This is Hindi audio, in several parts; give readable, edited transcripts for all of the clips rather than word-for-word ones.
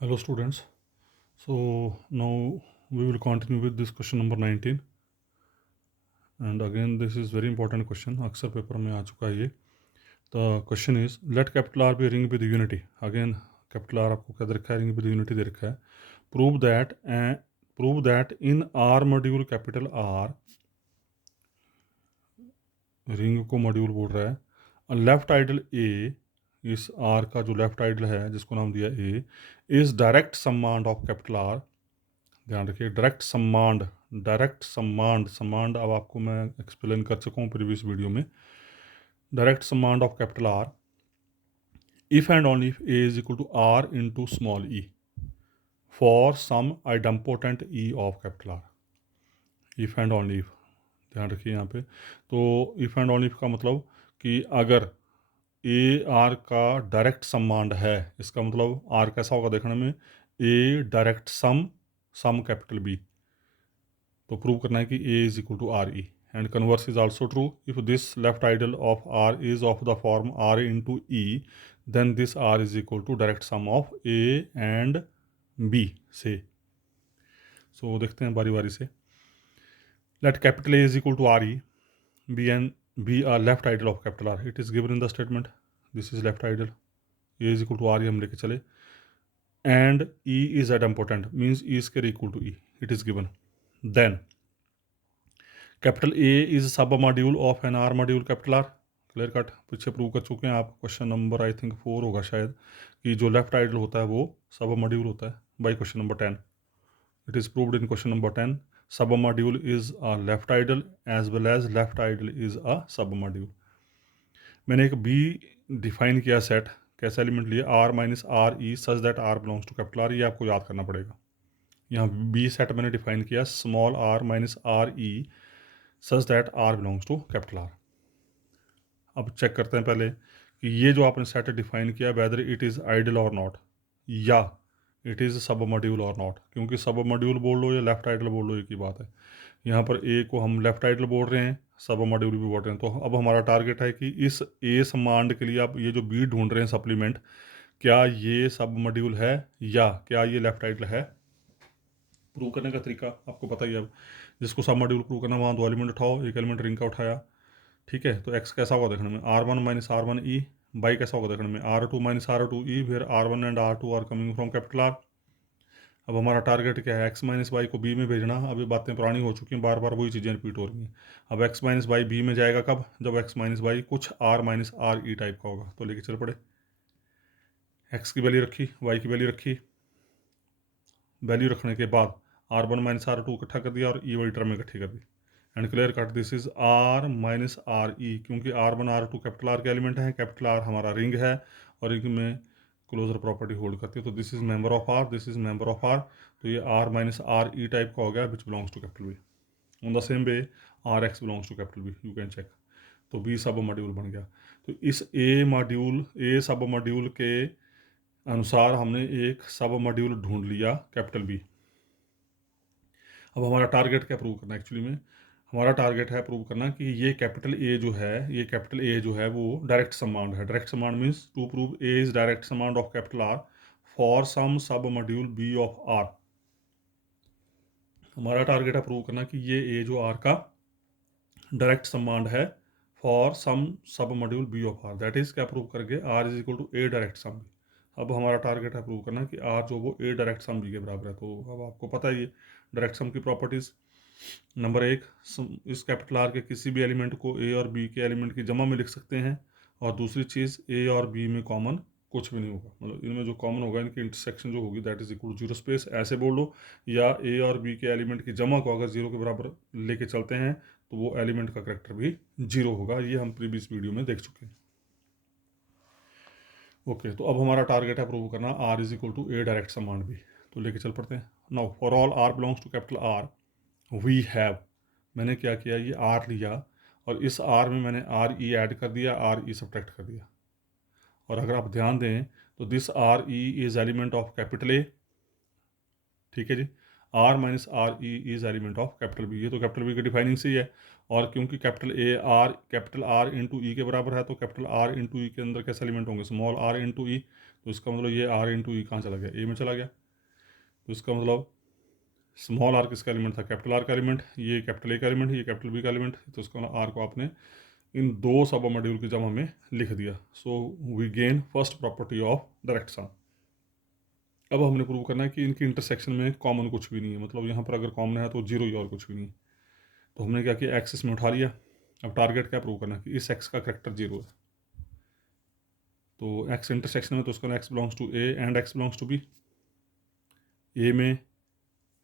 Hello students. So now we will continue with this question number 19, and again this is very important question. अक्सर पेपर में आ चुका है ये. The question is let capital R be a ring with unity. Again capital R आपको क्या दे रखा है, ring with unity दे रखा है. Prove that prove that in R module capital R, ring को मॉड्यूल बोल रहा है, लेफ्ट आइडल ए, इस आर का जो लेफ्ट आइडल है जिसको नाम दिया A, is direct summand of capital R. ध्यान रखिए, डायरेक्ट सम्मांड अब आपको मैं एक्सप्लेन कर चुका हूँ प्रीवियस वीडियो में. Direct summand of capital R if and only if A is equal to R into small e for some idempotent e of capital R. If and only if, ध्यान रखिए यहाँ पे. तो इफ एंड ओनली इफ का मतलब कि अगर ए आर का डायरेक्ट सम्मांड है, इसका मतलब आर कैसा होगा देखने में, A direct sum capital B. तो प्रूव करना है कि A is equal to R e. And converse is also true. If this left ideal of R is of the form R into e, then this R is equal to direct sum of A and B say. So देखते हैं बारी बारी से. Let capital A is equal to R e, B and B are left ideal of capital R. It is given in the statement. This is left ideal, A is equal to R e हम लेके चले. And e is idempotent means e square equal to e, it is given. Then capital A is sub module of an R module capital R. Clear cut, पीछे प्रूव कर चुके हैं आप. क्वेश्चन नंबर आई थिंक 4 होगा शायद, कि जो लेफ्ट आइडल होता है वो सब मॉड्यूल होता है by question number 10. It is proved in question number 10. Submodule is a left ideal as well as left ideal is a submodule. मैंने एक बी डिफाइन किया सेट, कैसा एलिमेंट लिया, R minus R E such that R belongs to capital R. ये आपको याद करना पड़ेगा. यहाँ बी सेट मैंने डिफाइन किया small R minus R E such that R belongs to capital R. अब चेक करते हैं पहले कि ये जो आपने सेट डिफाइन किया whether it is ideal or not, या it is submodule or not. क्योंकि सब मॉड्यूल बोल लो या लेफ्ट आइडल बोल लो एक ही बात है. यहाँ पर ए को हम लेफ्ट आइडल बोल रहे हैं, सब मॉड्यूल भी बोल रहे हैं. तो अब हमारा टारगेट है कि इस ए समांड के लिए आप ये जो बी ढूंढ रहे हैं सप्लीमेंट, क्या ये सब मॉड्यूल है या क्या ये लेफ्ट आइडल है. प्रूव करने का तरीका आपको पता ही है. अब जिसको सब मॉड्यूल प्रूव करना वहाँ दो एलिमेंट उठाओ, एक एलिमेंट रिंग का उठाया, ठीक है. तो एक्स कैसा होगा देखने में, R one minus R one e. B कैसा होगा देखने में, R two minus R two e. फिर R one and R two are coming from capital R. अब हमारा टारगेट क्या है, एक्स माइनस वाई को बी में भेजना. अब ये बातें पुरानी हो चुकी हैं, बार बार वही चीज़ें रिपीट हो रही हैं. अब एक्स माइनस वाई बी में जाएगा कब, जब एक्स माइनस वाई कुछ R minus R E type का होगा. तो लेके चल पड़े, एक्स की वैल्यू रखी, वाई की वैल्यू रखी. वैल्यू रखने के बाद R one minus R two इकट्ठा कर दिया और ई वाली टर्म इकट्ठी कर दी. And clear cut this is R minus R e. क्योंकि R one R two capital R के एलिमेंट हैं, कैपिटल आर हमारा रिंग है और रिंग में क्लोजर प्रॉपर्टी होल्ड करती है. तो this is member of R, this is member of R. तो ये R minus R E type का हो गया which belongs to capital B. On the same way R X belongs to capital B, you can check. तो बी सब मॉड्यूल बन गया. तो इस ए सब मॉड्यूल के अनुसार हमने एक सब मॉड्यूल ढूंढ लिया कैपिटल बी. अब हमारा टारगेट क्या प्रूव करना है, एक्चुअली में हमारा टारगेट है प्रूव करना कि ये कैपिटल ए जो है, ये कैपिटल ए जो है वो डायरेक्ट समाउंड है. Direct summand means to prove A is direct summand of capital R for some सब मॉड्यूल बी ऑफ आर. हमारा टारगेट है प्रूव करना कि ये ए जो आर का डायरेक्ट समाउंड है फॉर सम सब module B of R. That is क्या प्रूव करके, R is equal to A direct sum B. अब हमारा टारगेट है प्रूव करना कि आर जो वो ए डायरेक्ट सम बी के बराबर है. तो अब आपको पता है ये डायरेक्ट सम की प्रॉपर्टीज़. नंबर एक, इस कैपिटल आर के किसी भी एलिमेंट को ए और बी के एलिमेंट की जमा में लिख सकते हैं. और दूसरी चीज़, ए और बी में कॉमन कुछ भी नहीं होगा, मतलब इनमें जो कॉमन होगा इनकी इंटरसेक्शन जो होगी that is equal to zero space, ऐसे बोल लो. या ए और बी के एलिमेंट की जमा को अगर जीरो के बराबर लेके चलते हैं तो वो एलिमेंट का करेक्टर भी जीरो होगा. ये हम प्रीवियस वीडियो में देख चुके हैं. ओके, तो अब हमारा टारगेट है प्रूव करना R is equal to A direct summand भी. तो लेके चल पड़ते हैं. Now for all R belongs to capital R we have, मैंने क्या किया, ये आर लिया और इस आर में मैंने आर ई ऐड कर दिया, आर ई सब्ट्रैक्ट कर दिया. और अगर आप ध्यान दें तो this R e is element of capital A. ठीक है जी, R minus R e is element of capital B. ये तो कैपिटल बी की डिफाइनिंग से ही है. और क्योंकि कैपिटल आर इंटू ई के बराबर है, तो कैपिटल आर इंटू ई के अंदर कैसे एलिमेंट होंगे, स्मॉल आर इंटू ई. तो इसका मतलब ये आर इंटू ई कहाँ चला गया, ए में चला गया। तो इसका मतलब स्मॉल आर किसका एलिमेंट था, कैपिटल आर का एलिमेंट, ये कैपिटल ए का एलिमेंट, ये कैपिटल बी का एलिमेंट। तो इसका मतलब आर को आपने इन दो सब मॉड्यूल की जमा में लिख दिया। So we gain first property of direct sum. अब हमने प्रूव करना है कि इनकी इंटरसेक्शन में कॉमन कुछ भी नहीं है, मतलब यहाँ पर अगर कॉमन है तो जीरो ही और कुछ भी नहीं है। तो हमने क्या किया, एक्स इसमें उठा लिया। अब टारगेट क्या प्रूव करना है कि इस एक्स का करेक्टर जीरो है। तो एक्स इंटरसेक्शन में तो उसका X belongs to A and X belongs to B. A में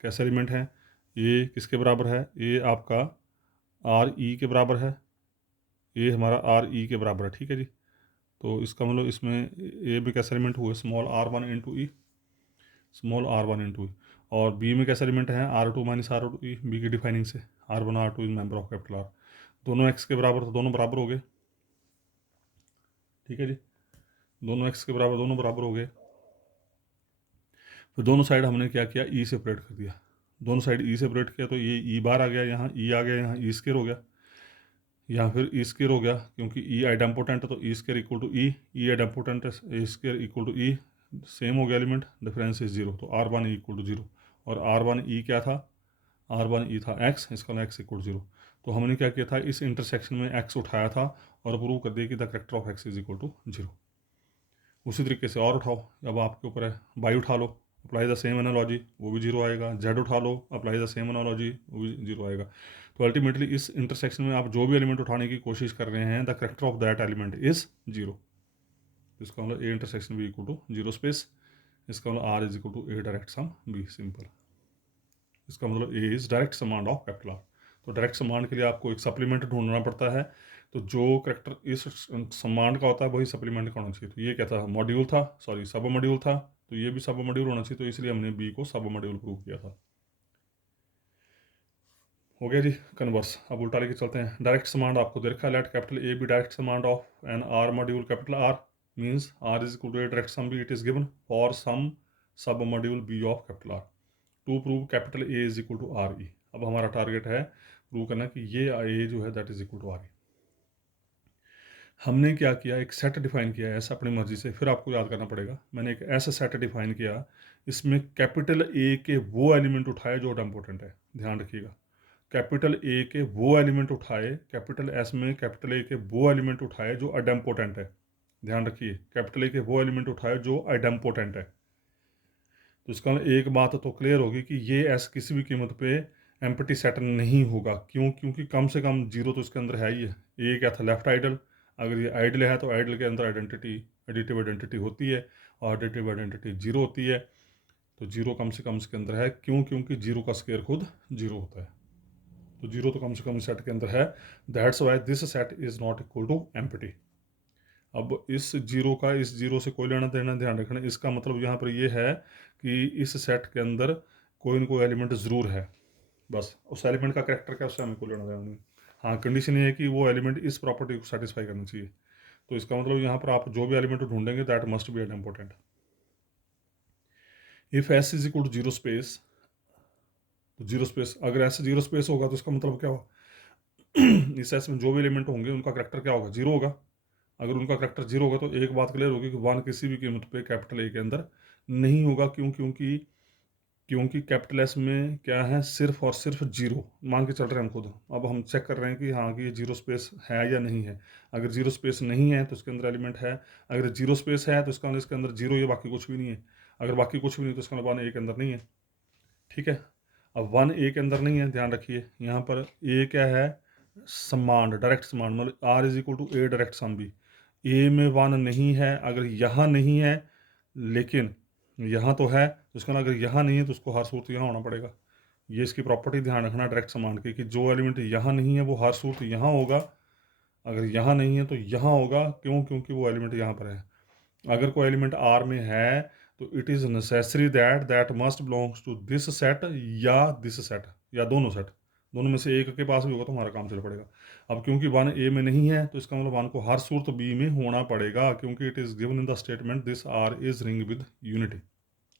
कैसा एलिमेंट है, ए किसके बराबर है, ए आपका आर ई के बराबर है, ए हमारा आर ई के बराबर है, ठीक है जी। तो इसका मतलब इसमें ए में कैसा एलिमेंट हुआ, small R one into e, small R one into e. और बी में कैसा एलिमेंट है, R two minus R two e, B की डिफाइनिंग से R one R two is member of capital R. दोनों एक्स के बराबर, तो दोनों बराबर हो गए, ठीक है जी। दोनों एक्स के बराबर, दोनों बराबर हो गए। फिर दोनों साइड हमने क्या किया, ई सेपरेट कर दिया। दोनों साइड ई सेपरेट किया तो ये ई बार आ गया, यहाँ ई आ गया, यहाँ ई स्केयर हो गया, यहाँ फिर ई स्केयर हो गया, क्योंकि ई आइडेम्पोटेंट है तो e square equal to e idempotent है, A square equal to e, same हो गया एलिमेंट, डिफरेंस इज जीरो। तो R one e equal to zero, और आर वन ई क्या था, आर वन ई था एक्स, इसका एक्स इक्वल टू जीरो। तो हमने क्या किया था, इस इंटरसेक्शन में एक्स उठाया था और प्रूव कर दिया कि the character of X is equal to zero. उसी तरीके से और उठाओ, अब आपके ऊपर है, बाई उठा लो, अप्लाई द सेम एनालॉजी, वो भी जीरो आएगा। जेड उठा लो, अप्लाई द सेम एनालॉजी, वो भी जीरो आएगा। तो अल्टीमेटली इस इंटरसेक्शन में आप जो भी एलिमेंट उठाने की कोशिश कर रहे हैं, the character of that element is zero. इसका मतलब A intersection B equal to zero space, इसका मतलब R is equal to A direct sum B, simple. इसका मतलब A is direct summand of capital R. तो डायरेक्ट समान के लिए आपको एक सप्लीमेंट ढूंढना पड़ता है, तो जो करेक्टर इस समान का होता है वही सप्लीमेंट का होना चाहिए। तो ये क्या था, मॉड्यूल था, सॉरी सब मॉड्यूल था, तो ये भी सब मॉड्यूल होना चाहिए, तो इसलिए हमने बी को सब मॉड्यूल प्रूव किया था। हो गया जी कन्वर्स। अब उल्टा लेके चलते हैं, डायरेक्ट समान आपको दे रखा है, let capital A B direct summand of an R module capital R, means R is equal to A direct sum B, it is given for some सब module B of capital R to prove capital A is equal to R e. अब हमारा टारगेट है प्रूव करना कि ये ए जो है that is equal to R E. हमने क्या किया, एक सेट डिफाइन किया ऐसा अपनी मर्जी से, फिर आपको याद करना पड़ेगा। मैंने एक ऐसा सेट डिफाइन किया, इसमें कैपिटल ए के वो एलिमेंट उठाए जो इम्पोर्टेंट है, ध्यान रखिएगा। कैपिटल ए के वो एलिमेंट उठाए, कैपिटल एस में कैपिटल ए के वो एलिमेंट उठाए जो अडम्पोटेंट है, ध्यान रखिए, कैपिटल ए के वो एलिमेंट उठाए जो अडम्पोटेंट है। तो इसका एक बात तो क्लियर होगी कि ये एस किसी भी कीमत पे एम्प्टी सेट नहीं होगा। क्यों, क्योंकि कम से कम जीरो तो इसके अंदर है ही है। ये क्या था, लेफ्ट आइडल। अगर ये आइडल है तो आइडल के अंदर आइडेंटिटी, एडिटिव आइडेंटिटी होती है, और एडिटिव आइडेंटिटी जीरो होती है। तो जीरो कम से कम इसके अंदर है, क्यों, क्योंकि जीरो का स्क्वायर खुद जीरो होता है। तो जीरो तो कम से कम सेट के अंदर है, that's why this set is not equal to empty. अब इस जीरो का इस जीरो से कोई लेना देना, ध्यान रखना। इसका मतलब यहाँ पर ये है कि इस सेट के अंदर कोई ना कोई एलिमेंट ज़रूर है, बस उस एलिमेंट का करेक्टर क्या, उससे हमें कोई लेना देना नहीं। हाँ, कंडीशन ये है कि वो एलिमेंट इस प्रॉपर्टी को सेटिस्फाई करना चाहिए। तो इसका मतलब यहाँ पर आप जो भी एलिमेंट ढूंढेंगे that must be an important. If S is equal to zero space, तो जीरो स्पेस, अगर एस जीरो स्पेस होगा तो इसका मतलब क्या होगा इस एस में जो भी एलिमेंट होंगे उनका करेक्टर क्या होगा, जीरो होगा। अगर उनका करेक्टर जीरो होगा तो एक बात क्लियर होगी कि वन किसी भी कीमत पे कैपिटल ए के अंदर नहीं होगा। क्यों, क्योंकि क्योंकि कैपिटल एस में क्या है, सिर्फ और सिर्फ जीरो मान के चल रहे हैं हम खुद। अब हम चेक कर रहे हैं कि हाँ कि ये जीरो स्पेस है या नहीं है। अगर जीरो स्पेस नहीं है तो इसके अंदर एलिमेंट है, अगर जीरो स्पेस है तो इसका मतलब इसके अंदर जीरो या बाकी कुछ भी नहीं है। अगर बाकी कुछ भी नहीं तो इसका मतलब वन ए के अंदर नहीं है, ठीक है। अब वन ए के अंदर नहीं है, ध्यान रखिए, यहाँ पर ए क्या है, समान, डायरेक्ट समान, मतलब R is equal to A direct sum B. A में वन नहीं है, अगर यहाँ नहीं है लेकिन यहाँ तो है, तो इसका अगर यहाँ नहीं है तो उसको हर सूरत यहाँ होना पड़ेगा। ये इसकी प्रॉपर्टी ध्यान रखना डायरेक्ट समान की, कि जो एलिमेंट यहाँ नहीं है वो हर सूरत यहाँ होगा, अगर यहाँ नहीं है तो यहाँ होगा। क्यों, क्योंकि वो एलिमेंट यहाँ पर है। अगर कोई एलिमेंट आर में है तो it is necessary that that must belongs to this set या दिस सेट, या दोनों सेट, दोनों में से एक के पास भी होगा तो हमारा काम चल पड़ेगा। अब क्योंकि वन ए में नहीं है तो इसका मतलब वन को हर सूरत बी में होना पड़ेगा, क्योंकि it is given in the statement this R is ring with unity.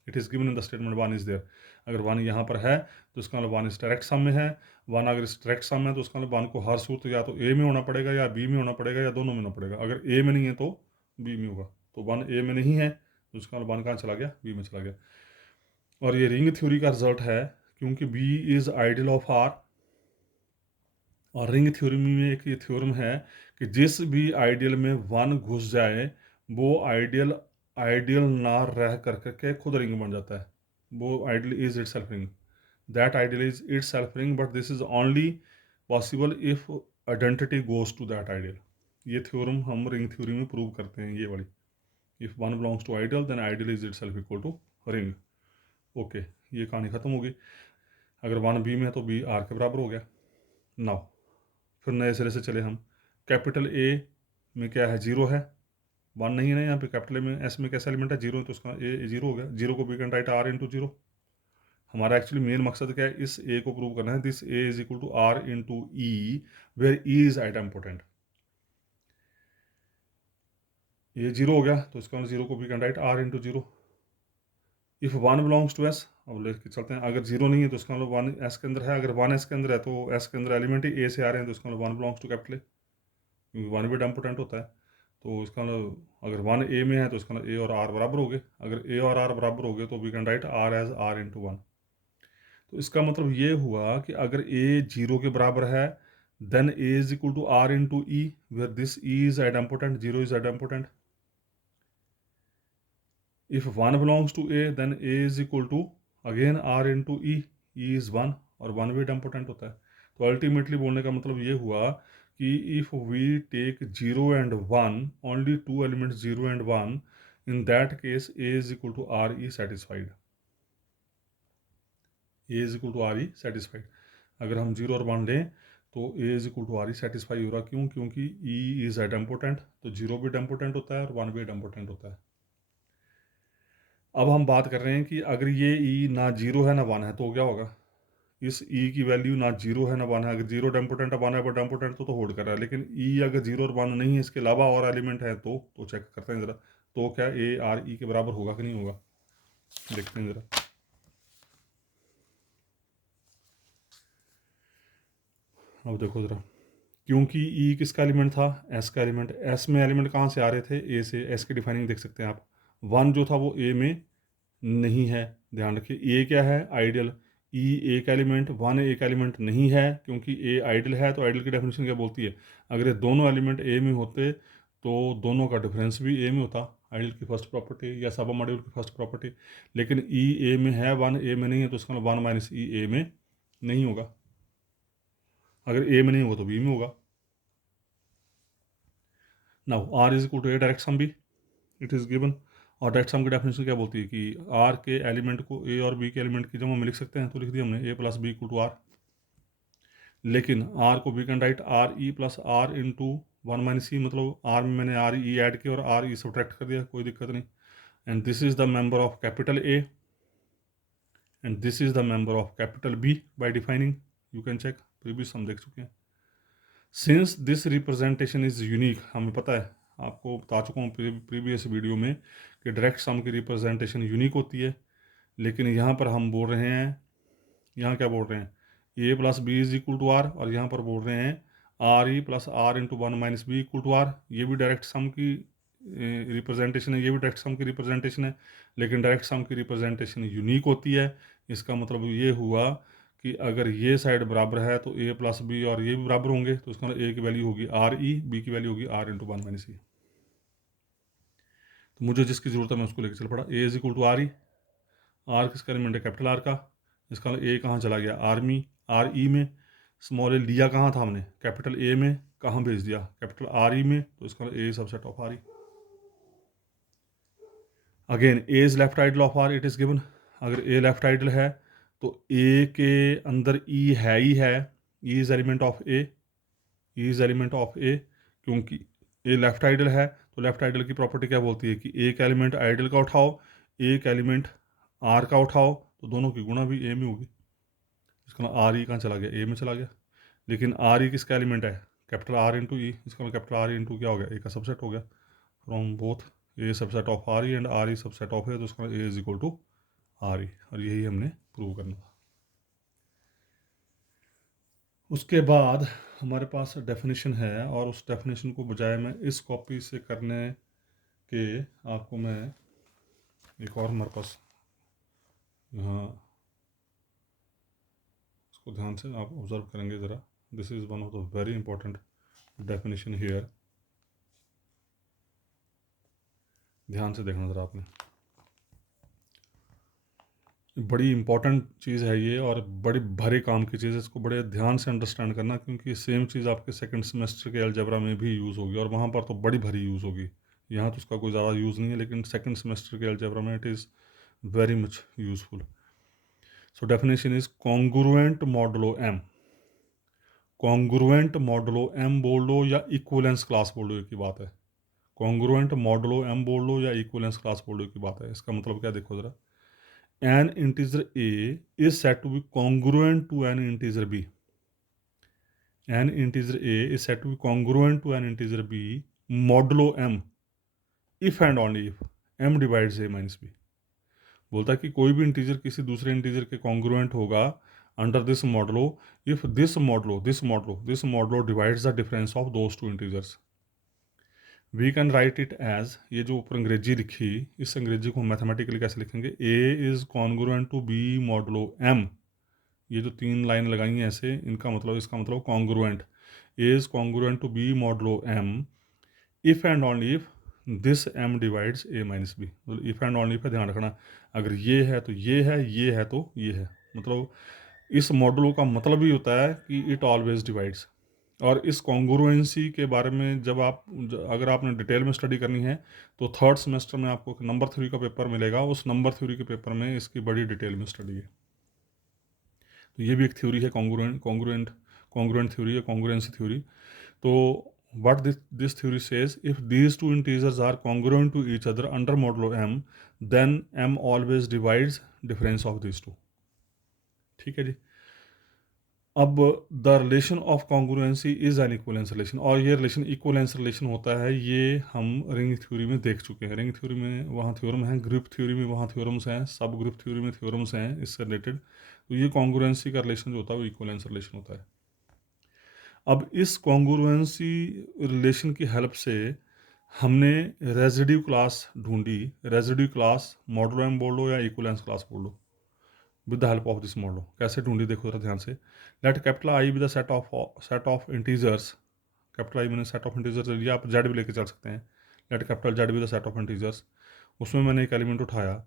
It is given in the statement one is there. अगर वन यहाँ पर है तो इसका मतलब वन इस डायरेक्ट सम में है। वन अगर इस डायरेक्ट सम है तो उसका मतलब वन को हर सूरत या तो ए में होना पड़ेगा या बी में होना पड़ेगा या दोनों में होना पड़ेगा। अगर ए में नहीं है तो बी में होगा। तो वन ए में नहीं है तो उसका मतलब 1 कहाँ चला गया, बी में चला गया। और ये रिंग थ्योरी का रिजल्ट है, क्योंकि B is ideal of R. और रिंग थ्योरी में एक ये थ्योरम है कि जिस भी आइडियल में 1 घुस जाए वो आइडियल आइडियल ना रह करके खुद रिंग बन जाता है। वो ideal is itself ring, that ideal is itself ring, but this is only possible if identity goes to that ideal. ये थ्योरम हम रिंग थ्योरी में प्रूव करते हैं, ये वाली। If 1 belongs to ideal then ideal is itself equal to ring. Okay, ये कहानी खत्म हो गई। अगर 1 बी में है तो बी आर के बराबर हो गया। नाउ फिर नए सिरे से चले हम। कैपिटल ए में क्या है, 0 है, 1 नहीं है ना यहाँ पे। कैपिटल ए में, एस में कैसा एलिमेंट है, 0 है, तो उसका ए 0 हो गया। 0 को we can write R into 0। हमारा एक्चुअली मेन मकसद क्या है, इस ए को प्रूव करना है, this A is equal to R into E, where E is idempotent. ये 0 हो गया, तो इसका 0 को we can write R into 0। If 1 belongs to S, अब लेके चलते हैं। अगर 0 नहीं है तो इसका मतलब 1 एस के अंदर है। अगर 1 एस के अंदर है तो एस के अंदर एलिमेंट ही ए से आ रहे हैं, तो इसका मतलब 1 बिलोंग्स टू कैपिटल ए, क्योंकि 1 भी डम्पोटेंट होता है। तो इसका मतलब अगर 1 ए में है तो इसका मतलब ए और आर बराबर हो गए। अगर ए और आर बराबर हो गए तो we can write R as R into 1। तो इसका मतलब ये हुआ कि अगर ए 0 के बराबर है then A is equal to R into E, where this E is idempotent, 0 is idempotent. If 1 belongs to A then A is equal to again R into E, E is 1 और 1 भी डम्पोटेंट होता है। तो अल्टीमेटली बोलने का मतलब ये हुआ कि if we take 0 and 1, only 2 elements 0 and 1, in that case A is equal to R e satisfied. A is equal to R e satisfied. अगर हम 0 और 1 लें तो A is equal to R e satisfy हो रहा। क्यों? क्योंकि ई इज आइडेम्पोटेंट, तो 0 भी डम्पोटेंट होता है और 1 भी डम्पोटेंट होता है। अब हम बात कर रहे हैं कि अगर ये ई ना 0 है ना 1 है तो क्या होगा। इस ई की वैल्यू ना 0 है ना 1 है। अगर 0 डम्पोटेंट है 1 है, पर डम्पोटेंट तो होल्ड कर रहा है। लेकिन ई अगर 0 और 1 नहीं है, इसके अलावा और एलिमेंट है तो चेक करते हैं ज़रा। तो क्या ए आर ई के बराबर होगा कि नहीं होगा, देखते हैं ज़रा। अब देखो ज़रा, क्योंकि ई किसका एलिमेंट था, एस का एलिमेंट। एस में एलिमेंट कहाँ से आ रहे थे, ए से। एस की डिफाइनिंग देख सकते हैं आप। 1 जो था वो ए में नहीं है, ध्यान रखिए। ए क्या है, आइडियल। ई ए का एलिमेंट, 1 ए का एलिमेंट नहीं है, क्योंकि ए आइडियल है। तो आइडियल की डेफिनेशन क्या बोलती है, अगर ये दोनों एलिमेंट ए में होते तो दोनों का डिफरेंस भी ए में होता। आइडियल की फर्स्ट प्रॉपर्टी या सब मॉड्यूल की फर्स्ट प्रॉपर्टी। लेकिन ई ए में है, 1 ए में नहीं है, तो इसका मतलब 1 माइनस ई ए में नहीं होगा। अगर ए में नहीं होगा तो बी में होगा। Now R is equal to A direct sum B, it is given. और डायरेक्ट सम की डेफिनेशन क्या बोलती है कि आर के एलिमेंट को ए और बी के एलिमेंट की जमा में लिख सकते हैं, तो लिख दिया हमने A plus B equal to R. लेकिन आर को we can write R e plus R into 1 minus e, मतलब आर में मैंने आर ई ऐड किया और आर ई सब्ट्रैक्ट कर दिया, कोई दिक्कत नहीं। And this is the member of capital A and this is the member of capital B by defining, you can check, previous हम देख चुके हैं। Since this representation is unique, हमें पता है, आपको बता चुका हूँ प्रीवियस वीडियो में कि डायरेक्ट सम की रिप्रेजेंटेशन यूनिक होती है। लेकिन यहाँ पर हम बोल रहे हैं, यहाँ क्या बोल रहे हैं, A plus B is equal to R, और यहाँ पर बोल रहे हैं R e plus R into 1 minus B equal to R. ये भी डायरेक्ट सम की रिप्रेजेंटेशन है, ये भी डायरेक्ट सम की रिप्रेजेंटेशन है। लेकिन डायरेक्ट सम की रिप्रेजेंटेशन यूनिक होती है। इसका मतलब ये हुआ कि अगर ये साइड बराबर है तो ए प्लस बी और ये भी बराबर होंगे, तो इसका मतलब ए की वैल्यू होगी आर ई, बी की वैल्यू होगी आर इंटू 1 माइनस ई। तो मुझे जिसकी ज़रूरत है मैं उसको लेकर चल पड़ा। A is equal to R e, R किसका एलिमेंट है, कैपिटल आर का। इसका मतलब ए कहाँ चला गया, आर्मी आर ई में। स्मॉल ए लिया कहाँ था हमने, कैपिटल ए में, कहाँ भेज दिया, कैपिटल आर ई में। तो इसका मतलब A subset of R e. Again A is left ideal of R, it is given. अगर ए लेफ्ट आइडल है तो ए के अंदर ई है ही है, e is element of A, e is element of A. क्योंकि ए लेफ्ट आइडल है तो लेफ्ट आइडल की प्रॉपर्टी क्या बोलती है कि एक एलिमेंट आइडल का उठाओ, एक एलिमेंट आर का उठाओ, तो दोनों की गुणा भी ए में होगी। इसका मतलब आर ई कहाँ चला गया, ए में चला गया। लेकिन आर ई किसका एलिमेंट है, कैपिटल आर इंटू ई। इसका मतलब कैपिटल आर इंटू क्या हो गया, ए का सबसेट हो गया। From both A subset of R e and R e subset of A, तो इसका A is equal to R e. और यही हमने प्रूव करना था। उसके बाद हमारे पास डेफिनेशन है, और उस डेफिनेशन को बजाय मैं इस कॉपी से करने के आपको मैं एक और हमारे पास यहाँ, इसको ध्यान से आप ऑब्जर्व करेंगे ज़रा, this is one of the very important definition here, ध्यान से देखना ज़रा आपने, बड़ी इंपॉर्टेंट चीज़ है ये और बड़ी भारी काम की चीज़ है, इसको बड़े ध्यान से अंडरस्टैंड करना, क्योंकि सेम चीज़ आपके सेकंड सेमेस्टर के अलजेब्रा में भी यूज़ होगी और वहाँ पर तो बड़ी भारी यूज़ होगी। यहाँ तो उसका कोई ज़्यादा यूज़ नहीं है, लेकिन सेकंड सेमेस्टर के अलजेब्रा में it is very much useful. So definition is congruent modulo M. Congruent modulo M बोल लो या इक्वलेंस क्लास बोल लो, एक ही बात है। कॉन्ग्रुएंट मॉडुलो एम बोल लो या इक्वलेंस क्लास बोल लो, एक ही बात है। इसका मतलब क्या, देखो ज़रा, an integer a is said to be congruent to an integer b. An integer a is said to be congruent to an integer b modulo m if and only if m divides a minus b. बोलता है कि कोई भी इंटीजर किसी दूसरे इंटीजर के कॉन्ग्रुएंट होगा under this modulo if this modulo divides the difference of those two integers. We can write it as, ये जो ऊपर अंग्रेजी लिखी, इस अंग्रेजी को मैथमेटिकली कैसे लिखेंगे, A is congruent to B modulo M. ये जो 3 लाइन लगाई हैं ऐसे, इनका मतलब, इसका मतलब congruent, A is congruent to B modulo M if and only if this M divides A minus B. मतलब इफ़ एंड ओनली इफ, ध्यान रखना, अगर ये है तो ये है, ये है तो ये है। मतलब इस मॉडुलो का मतलब ही होता है कि इट ऑलवेज डिवाइड्स। और इस कॉन्ग्रुएंसी के बारे में जब आप, अगर आपने डिटेल में स्टडी करनी है तो थर्ड सेमेस्टर में आपको नंबर थ्योरी का पेपर मिलेगा, उस नंबर थ्योरी के पेपर में इसकी बड़ी डिटेल में स्टडी है। तो ये भी एक थ्योरी है, कॉन्ग्रुएंट थ्योरी है, कॉन्ग्रुएंसी थ्योरी। तो what this theory says, if these two integers are congruent to each other under modulo m, then m always divides difference of these two। ठीक है जी। अब the relation of congruency is an equivalence relation, और ये रिलेशन इक्वलेंस रिलेशन होता है, ये हम रिंग थ्योरी में देख चुके हैं। रिंग थ्योरी में वहाँ थ्योरम है, ग्रुप थ्योरी में वहाँ थ्योरम्स हैं, सब ग्रुप थ्योरी में थ्योरम्स हैं इससे रिलेटेड। तो ये कॉन्ग्रुएंसी का रिलेशन जो होता है वो इक्वलेंस रिलेशन होता है। अब इस कॉन्ग्रुएंसी रिलेशन की हेल्प से हमने रेजिड्यू क्लास ढूंढी। रेजिड्यू क्लास मॉडुलो एम बोल लो या इक्वलेंस क्लास बोल लो, with the help of this modulo. कैसे ढूंढी, देखो जरा ध्यान से। Let capital I with the set of integers, capital I मैंने सेट ऑफ इंटीजर्स लिया, आप जेड भी लेके चल सकते हैं। Let capital Z with the set of integers, उसमें मैंने एक एलिमेंट उठाया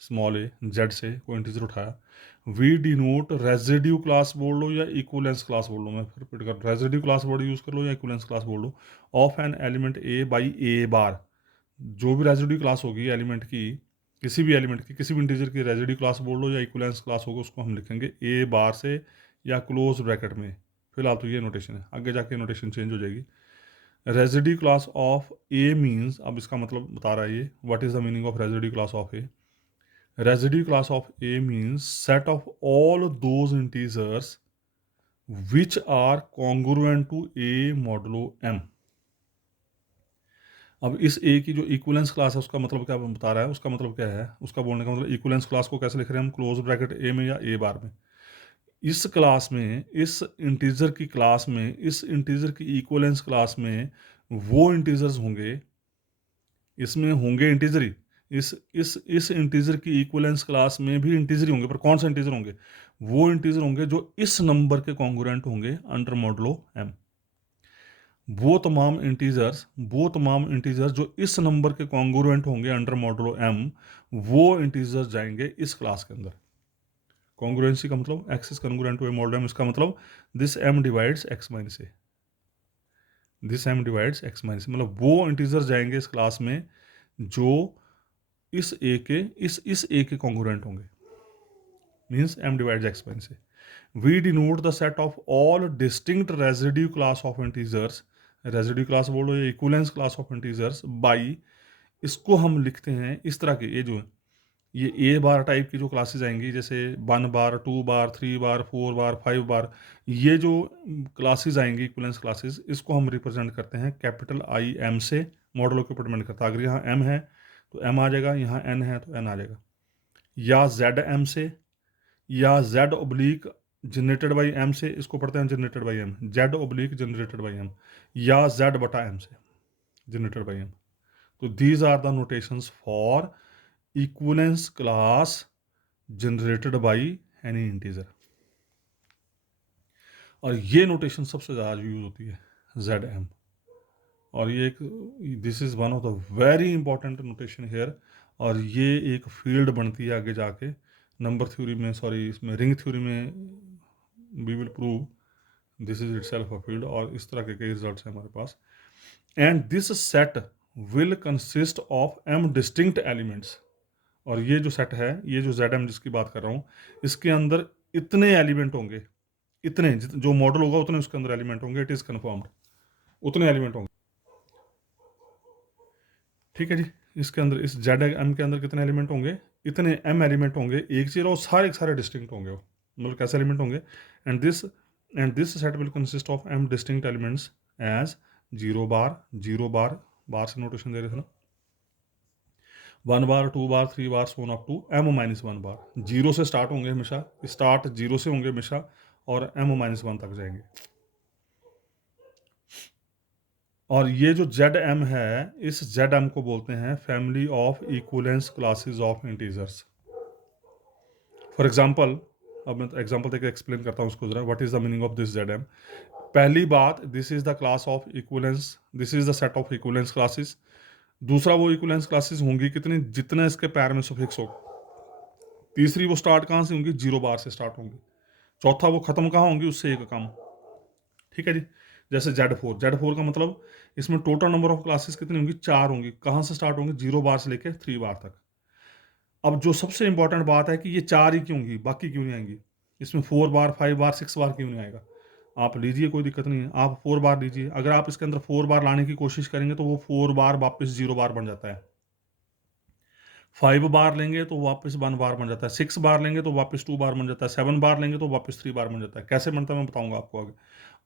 स्मॉल ए, जेड से कोई इंटीजर उठाया। वी डिनोट रेजिड्यू क्लास बोल लो या इक्वलेंस क्लास बोल लो, मैं फिर रिपीट कर, रेजिड्यू क्लास वर्ड यूज़ कर लो या इक्वलेंस क्लास बोल लो, of an element A by A bar. जो भी रेजिड्यू क्लास होगी एलिमेंट की, किसी भी एलिमेंट की, किसी भी इंटीजर की रेजिड्यू क्लास बोल लो या इक्वलेंस क्लास होगा, उसको हम लिखेंगे ए बार से या क्लोज ब्रैकेट में। फिलहाल तो ये नोटेशन है, आगे जाके नोटेशन चेंज हो जाएगी। Residue class of A means, अब इसका मतलब बता रहा है ये, what is the meaning of residue class of A. Residue class of A means set of all those integers which are congruent to A modulo M। अब इस A की जो इक्वलेंस क्लास है उसका मतलब क्या बता रहा है, उसका मतलब क्या है, उसका बोलने का मतलब इक्वलेंस क्लास को कैसे लिख रहे हैं हम, क्लोज ब्रैकेट A में या A बार में। इस क्लास में, इस इंटीजर की क्लास में, इस इंटीजर की इक्वलेंस क्लास में वो इंटीजर्स होंगे, इसमें होंगे इंटीजर ही, इस इंटीजर की इक्वलेंस क्लास में भी इंटीजर होंगे, पर कौन सा इंटीजर होंगे, वो इंटीजर होंगे जो इस नंबर के कॉन्ग्रुएंट होंगे अंडर मॉडुलो एम। वो तमाम इंटीजर्स जो इस नंबर के कॉन्ग्रुएंट होंगे अंडर मॉडुलो एम, वो इंटीजर्स जाएंगे इस क्लास के अंदर। कॉन्ग्रुएंसी का मतलब X is congruent to A modulo M, इसका मतलब this M divides X minus A, this M divides X minus A, मतलब वो इंटीजर्स जाएंगे इस क्लास में जो इस ए के कॉन्ग्रुएंट होंगे, means M divides X minus से। We denote the set of all distinct residue class of integers, residue class बोलो या equivalence class of integers by, इसको हम लिखते हैं इस तरह के, ये जो ये ए बार टाइप की जो क्लासेस आएंगी, जैसे 1 बार, 2 बार, 3 बार, 4 बार, 5 बार, ये जो क्लासेस आएंगी इक्वलेंस क्लासेस, इसको हम रिप्रेजेंट करते हैं कैपिटल आई एम से। मॉडल के ऊपर डिपेंड करता है, अगर यहाँ एम है तो एम आ जाएगा, यहाँ एन है तो एन आ जाएगा, या जेड एम से, या Z oblique generated by M से, इसको पढ़ते हैं generated by M, Z oblique generated by M, या जेड बटा एम से जनरेटेड बाई एम। तो these are the notations for equivalence class generated by any integer. और ये नोटेशन सबसे ज़्यादा यूज होती है जेड एम, और ये एक this is one of the very important notation here. और ये एक फील्ड बनती है आगे जाके नंबर थ्योरी में, सॉरी इसमें रिंग थ्योरी में we will prove this is itself a field. और इस तरह के कई रिजल्ट्स हैं हमारे पास। And this set will consist of M distinct elements. और ये जो सेट है, ये जो जेड एम जिसकी बात कर रहा हूँ, इसके अंदर इतने एलिमेंट होंगे, इतने जो मॉडल होगा उतने उसके अंदर एलिमेंट होंगे, इट इज कन्फर्म्ड, उतने एलिमेंट होंगे। ठीक है जी, इसके अंदर इस जेड एम के अंदर कितने एलिमेंट होंगे, इतने एम एलिमेंट होंगे एक चीज, और सारे सारे डिस्टिंक्ट होंगे वो, मतलब कैसे एलिमेंट होंगे। And this set will consist of M distinct elements as zero bar, zero bar, bar से नोटेशन दे रहे थे ना, 1 bar, 2 bar, 3 bar, so on up to M minus 1 bar. Zero से स्टार्ट होंगे हमेशा, स्टार्ट जीरो से होंगे हमेशा, और एम माइनस 1 तक जाएंगे। और ये जो जेड एम है, इस जेड एम को बोलते हैं family of equivalence classes of integers. For example, अब मैं एग्जांपल देकर एक्सप्लेन करता हूँ उसको जरा, what is the meaning of this Z M. पहली बात, this is the class of equivalence, this is the set of equivalence classes. दूसरा, वो इक्विवेलेंस क्लासेस होंगी कितनी, जितने इसके पैर में सुफिक्स हो। तीसरी, वो स्टार्ट कहाँ से होंगी, जीरो बार से स्टार्ट होंगी। चौथा, वो खत्म कहाँ होंगी, उससे एक कम। ठीक है जी। जैसे जेड फोर का मतलब इसमें टोटल नंबर ऑफ क्लासेस कितनी होंगी, 4 होंगी। कहाँ से स्टार्ट होंगी, जीरो बार से लेकर 3 बार तक। अब जो सबसे इंपॉर्टेंट बात है कि ये 4 ही क्यों होंगी, बाकी क्यों नहीं आएंगी, इसमें 4 बार, 5 बार, 6 बार क्यों नहीं आएगा। आप लीजिए, कोई दिक्कत नहीं है, आप 4 बार लीजिए। अगर आप इसके अंदर 4 बार लाने की कोशिश करेंगे तो वो 4 बार वापस 0 बार बन जाता है। 5 बार लेंगे तो वापस 1 बार बन जाता है। 6 बार लेंगे तो वापस 2 बार बन जाता है। 7 बार लेंगे तो वापस 3 बार बन जाता है। कैसे बनता है मैं बताऊंगा आपको आगे।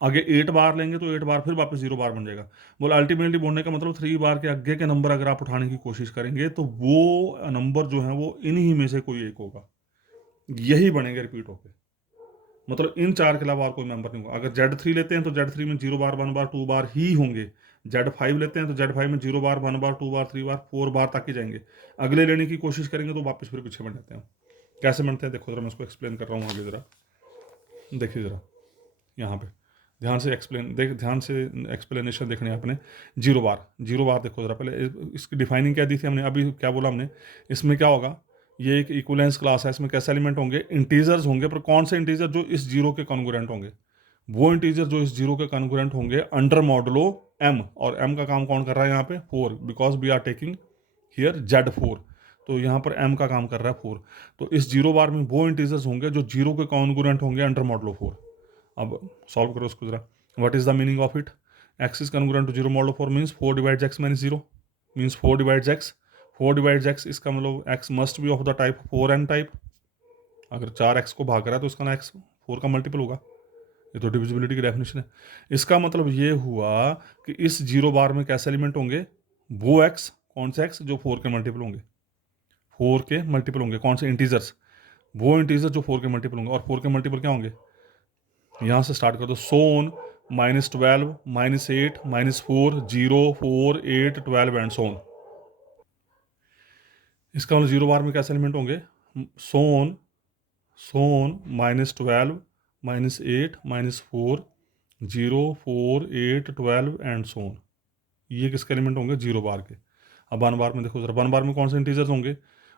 आगे 8 बार लेंगे तो 8 बार फिर वापस 0 बार बन जाएगा। बोल अल्टीमेटली बोलने का मतलब 3 बार के आगे के नंबर अगर आप उठाने की कोशिश करेंगे तो वो नंबर जो है वो इन्हीं में से कोई एक होगा, यही बनेंगे रिपीट होके। मतलब इन 4 के अलावा और कोई मेंबर नहीं होगा। अगर Z3 लेते हैं तो Z3 में 0 बार, 1 बार, 2 बार ही होंगे। Z5 लेते हैं तो Z5 में 0 बार, 1 बार, 2 बार, 3 बार, 4 बार तक ही जाएंगे। अगले लेने की कोशिश करेंगे तो वापस फिर पीछे बन जाते हैं। कैसे बनते हैं देखो जरा, मैं उसको एक्सप्लेन कर रहा हूँ आगे जरा। देखिए जरा यहाँ पे ध्यान से एक्सप्लेनेशन देखने आपने। जीरो बार देखो जरा, पहले इसकी डिफाइनिंग क्या दी थी हमने, अभी क्या बोला हमने। इसमें क्या होगा, ये एक इक्विवेलेंस क्लास है, इसमें कैसे एलिमेंट होंगे, इंटीजर्स होंगे। पर कौन से इंटीजर, जो इस जीरो के कॉन्ग्रुएंट होंगे। वो इंटीजर जो इस जीरो के कॉन्ग्रुएंट होंगे अंडर मॉडुलो एम। और एम का काम कौन कर रहा है यहाँ पे, 4, because we are taking here Z4। तो यहाँ पर एम का काम कर रहा है 4। तो इस जीरो बार में वो इंटीजर्स होंगे जो जीरो के कॉन्ग्रुएंट होंगे अंडर मॉडुलो 4। अब सॉल्व करो उसको जरा। What is the meaning of it, X is congruent to zero modulo 4 means 4 divides X minus 0 means 4 divides X. 4 divides X, इसका मतलब X must be of the type 4n type. अगर 4x को भाग रहा है तो इसका ना x 4 का मल्टीपल होगा। ये तो डिविजिबिलिटी की डेफिनेशन है। इसका मतलब ये हुआ कि इस जीरो बार में कैसे एलिमेंट होंगे, वो x, कौन से x जो 4 के मल्टीपल होंगे, 4 के मल्टीपल होंगे। कौन से इंटीजर्स, वो इंटीजर जो 4 के मल्टीपल होंगे। और 4 के मल्टीपल क्या होंगे, यहाँ से स्टार्ट कर दो। सोन -12, -8, -4, 0, 4, 8, 12 एंड सोन। इसका मतलब जीरो बार में कैसे एलिमेंट होंगे, सोन -12, -8, -4, 0, 4, 8, 12 एंड सोन। ये किसके एलिमेंट होंगे, जीरो बार के। अब 1 बार में देखो जरा, 1 बार में कौन से इंटीजर्स होंगे,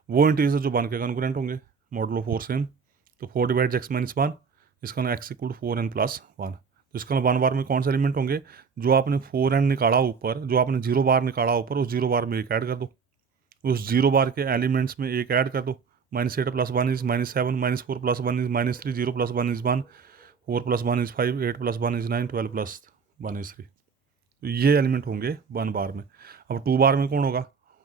वो इंटीजर जो 1 के कॉन्ग्रुएंट होंगे, मॉडुलो 4 सेम। तो 4 डिवाइड्स एक्स माइनस 1, इसका ना एक्स इक्वल 4n + 1। तो इसका 1 बार में कौन से एलिमेंट होंगे, जो आपने 4n निकाला ऊपर, जो आपने जीरो बार निकाला ऊपर, उस जीरो बार में एक ऐड कर दो। उस जीरो बार के एलिमेंट्स में एक ऐड कर दो। -8 + 1 is -7, -4 + 1 is -3, 0 + 1 is 1, 4 + 1 is 5, 8 + 1 is 9, 12 + 1 is 3। तो ये एलिमेंट होंगे 1 बार में। अब 2 बार में कौन होगा,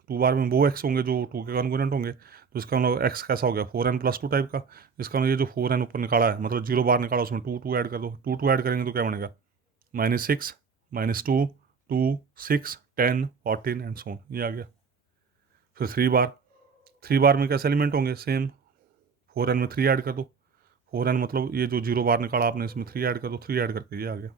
2 बार में वो एक्स होंगे जो 2 के कॉन्ग्रुएंट होंगे। तो इसका मतलब एक्स कैसा हो गया, 4n + 2 टाइप का। इसका मतलब ये जो 4n ऊपर निकाला है, मतलब जीरो बार निकाला, उसमें 2 ऐड कर दो। 2 ऐड करेंगे तो क्या बनेगा, -6, -2, 2, 6, 10, 14 एंड सो ऑन। ये आ गया। फिर 3 बार में कैसे एलिमेंट होंगे, सेम 4n में 3 ऐड कर दो। 4n मतलब ये जो जीरो बार निकाला आपने, इसमें 3 ऐड कर दो। 3 ऐड करके ये आ गया।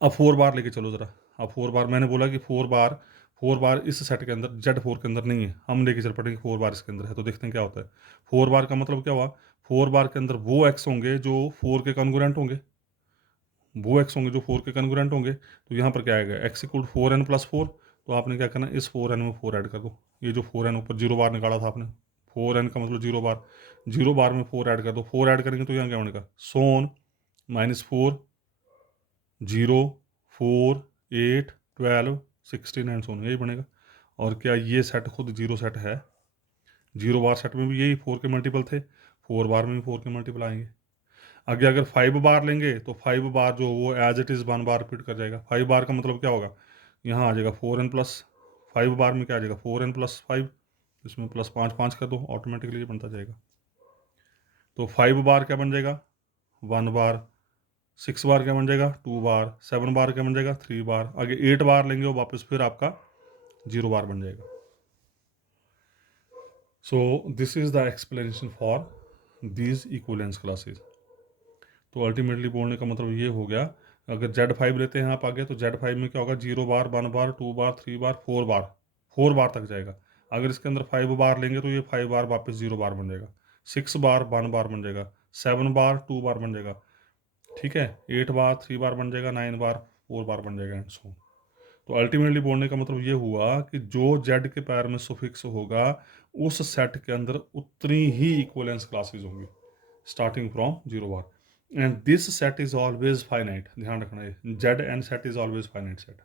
अब 4 बार लेके चलो जरा। अब 4 बार मैंने बोला कि 4 4 बार इस सेट के अंदर Z4 के अंदर नहीं है, हम लेके चल पड़ेंगे 4 बार इसके अंदर है, तो देखते हैं क्या होता है। 4 बार का मतलब क्या हुआ, 4 बार के अंदर वो x होंगे जो 4 के कॉन्ग्रुएंट होंगे, वो x होंगे जो 4 के कॉन्ग्रुएंट होंगे। तो यहाँ पर क्या आएगा, x इक्वल 4n प्लस 4। तो आपने क्या करना है, इस 4n में 4 ऐड कर दो। ये जो 4n ऊपर 0 बार निकाला था आपने, 4n का मतलब 0 बार, 0 बार में 4 ऐड कर दो। 4 ऐड करेंगे तो यहाँ क्या बनेगा, सोन -4 0 4 8 12 16 एंड सोन, यही बनेगा। और क्या ये सेट खुद 0 सेट है, 0 बार सेट में भी यही 4 के मल्टीपल थे, 4 बार में भी 4 के मल्टीपल आएंगे। आगे अगर 5 बार लेंगे तो 5 बार जो वो एज इट इज़ 1 बार रिपीट कर जाएगा। 5 बार का मतलब क्या होगा, यहाँ आ जाएगा 4n प्लस 5 बार में क्या आ जाएगा 4n प्लस 5, इसमें प्लस 5 5 कर दो, ऑटोमेटिकली ये बनता जाएगा। तो 5 बार क्या बन जाएगा 1 बार, 6 बार क्या बन जाएगा 2 बार, 7 बार क्या बन जाएगा 3 बार, आगे 8 बार लेंगे वो वापस फिर आपका 0 बार बन जाएगा। सो this is the explanation for these equivalence classes. तो अल्टीमेटली बोलने का मतलब ये हो गया, अगर Z5 लेते हैं आप आगे, तो Z5 में क्या होगा 0 बार 1 बार 2 बार 3 बार 4 बार तक जाएगा। अगर इसके अंदर 5 बार लेंगे तो ये 5 बार वापस 0 बार बन जाएगा, 6 बार 1 बार बन जाएगा, 7 बार 2 बार बन जाएगा, ठीक है, 8 बार 3 बार बन जाएगा, 9 बार 4 बार बन जाएगा एंड सो। तो अल्टीमेटली बोलने का मतलब ये हुआ कि जो Z के पैर में सुफिक्स होगा उस सेट के अंदर उतनी ही इक्विवेलेंस क्लासेस होंगी स्टार्टिंग फ्रॉम 0 बार, and this set is always finite. ध्यान रखना है, Z N set is always finite set.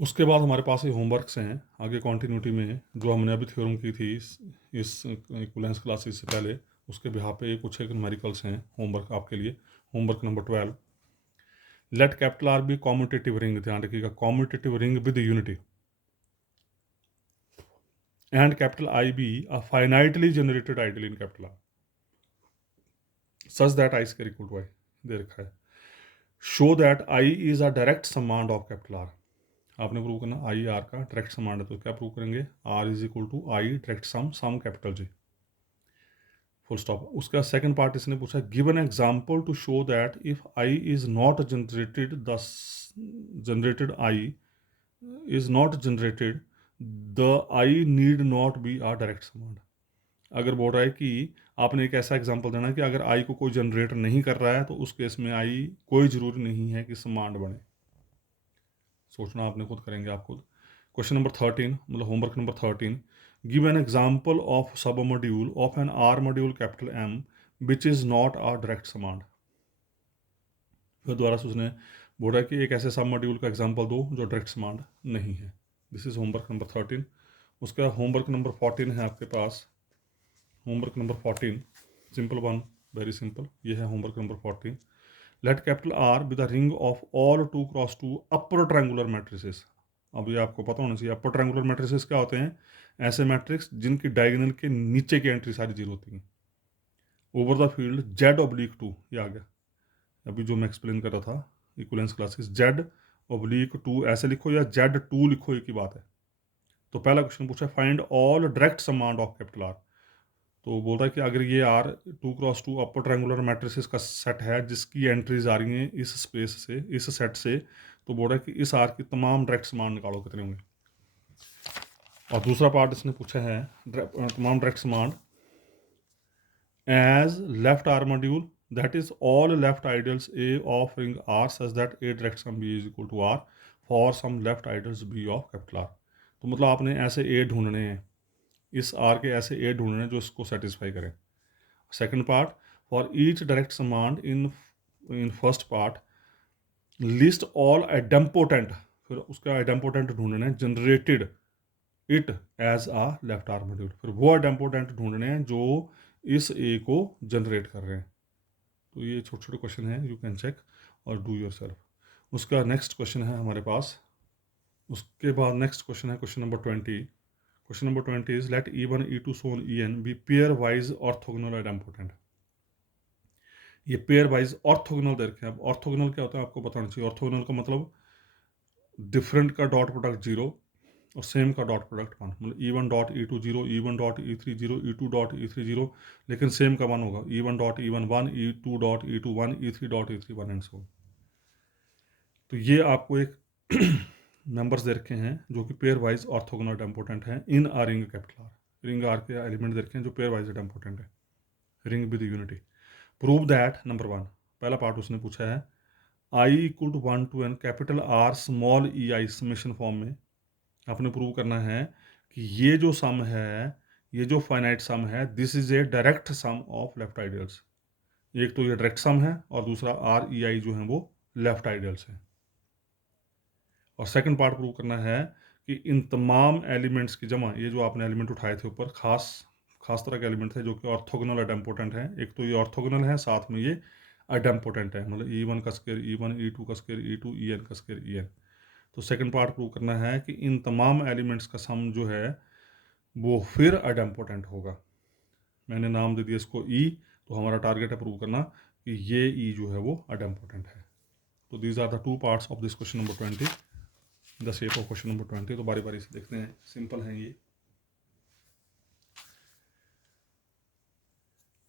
उसके बाद हमारे पास ये होमवर्क्स हैं आगे कॉन्टिन्यूटी में, जो हमने अभी थ्योरम की थी इस इक्विवेलेंस क्लासेस से पहले, उसके बिहाफ पे कुछ एक न्यूमेरिकल्स हैं होमवर्क आपके लिए। Homework number 12, let capital R be commutative ring, ध्यान रखिएगा commutative ring with unity, and capital I be a finitely generated ideal in capital R such that I square equal to I, दे रखा है। Show that I is a direct summand of capital R, आपने प्रूव करना आई आर का डायरेक्ट समांड है, तो क्या प्रूव करेंगे, R is equal to I direct sum capital G, full stop. उसका सेकंड पार्ट इसने पूछा, give an example to show that if I is not generated the generated I is not generated the I need not be a direct summand. अगर बोल रहा है कि आपने एक ऐसा एग्जांपल देना है कि अगर आई को कोई जनरेट नहीं कर रहा है तो उस केस में आई कोई ज़रूरी नहीं है कि समांड बने। सोचना आपने खुद, करेंगे आप खुद। क्वेश्चन नंबर 13, मतलब homework number 13, give an example of सब module of an R module capital M which is not a direct summand. फिर दोबारा से उसने बोल रहा है कि एक ऐसे सब मॉड्यूल का एग्जांपल दो जो डायरेक्ट समांड नहीं है। This is homework number 13। उसका होमवर्क नंबर 14 है आपके पास, homework number 14, simple one, very simple, ये है homework number 14। Let capital R with the ring of all 2x2 upper triangular matrices. अब ये आपको पता होना चाहिए, अपर ट्रायंगुलर मैट्रिसेस क्या होते हैं, ऐसे मैट्रिक्स जिनकी डायगोनल के नीचे की एंट्री सारी जीरो होती हैं। ओवर द फील्ड Z/2, ये आ गया अभी जो मैं एक्सप्लेन कर रहा था इक्विवेलेंस क्लासेस, Z/2 ऐसे लिखो या Z2 लिखो, एक ही बात है। तो पहला क्वेश्चन पूछा, find all direct summand of capital R. तो बोल रहा है कि अगर ये R 2x2 upper triangular matrices का सेट है जिसकी एंट्रीज आ रही हैं इस स्पेस से, इस सेट से, तो बोल रहा है कि इस आर की तमाम डायरेक्ट समान निकालो कितने होंगे। और दूसरा पार्ट इसने पूछा है तमाम direct summand as left R module that is all left ideals A of ring R such that A direct sum B is equal to R for some left ideals B of capital R. तो मतलब आपने ऐसे ए ढूंढने हैं, इस आर के ऐसे ए ढूंढने हैं जो इसको सेटिस्फाई करें। Second part, for each direct summand in first part list all idempotent, फिर उसका आइडेम्पोटेंट ढूंढने हैं generated it as a left R module, फिर वो आइडेम्पोटेंट ढूंढने हैं जो इस ए को जनरेट कर रहे हैं। तो ये छोटे छोटे क्वेश्चन हैं, यू कैन चेक और डू योर सेल्फ। उसका नेक्स्ट क्वेश्चन है हमारे पास, उसके बाद नेक्स्ट क्वेश्चन है question number 20। Question number 20 is let E1 E2 so on En be pairwise orthogonal idempotent. ये पेयर वाइज ऑर्थोगोनल दे रखे हैं। अब ऑर्थोगोनल क्या होता है आपको बताना चाहिए। ऑर्थोगोनल का मतलब डिफरेंट का डॉट प्रोडक्ट 0 और सेम का डॉट प्रोडक्ट 1, मतलब E1 dot E2 0, E1 dot E3 0, E2 dot E3 0, लेकिन सेम का 1 होगा, E1 dot E1 1, E2 dot E2 1, E3 dot E3 1 and so. तो ये आपको एक नंबर्स दे रखे हैं जो कि पेयर वाइज ऑर्थोगोनल इम्पोर्टेंट हैं in R ring capital R. Ring R के एलिमेंट दे रखे हैं जो पेयर वाइज इम्पोर्टेंट है, ring with unity. Prove that number 1, पहला पार्ट उसने पूछा है I equal to 1 to n capital R small E I summation form में आपने प्रूव करना है कि ये जो सम है, ये जो फाइनाइट सम है, this is a direct sum of left ideals. एक तो ये डायरेक्ट सम है और दूसरा आर ई आई जो है वो लेफ्ट आइडियल्स है। और सेकंड पार्ट प्रूव करना है कि इन तमाम एलिमेंट्स की जमा, ये जो आपने एलिमेंट उठाए थे ऊपर, खास तरह के एलिमेंट थे जो कि ऑर्थोगोनल एडम्पोटेंट हैं। एक तो ये ऑर्थोगोनल है, साथ में ये एडम्पोटेंट है, मतलब ई वन का square E one, E two का square E two, E N का स्क्वायर ई एन। तो सेकंड पार्ट प्रूव करना है कि इन तमाम एलिमेंट्स का सम जो है वो फिर एडम्पोटेंट होगा। मैंने नाम दे दिया इसको ई, तो हमारा टारगेट है प्रूव करना कि ये ई जो है वो एडम्पोटेंट है। तो these are the two parts of this question number 20, the shape of question number 20। तो बारी बारी से देखते हैं, सिंपल है ये।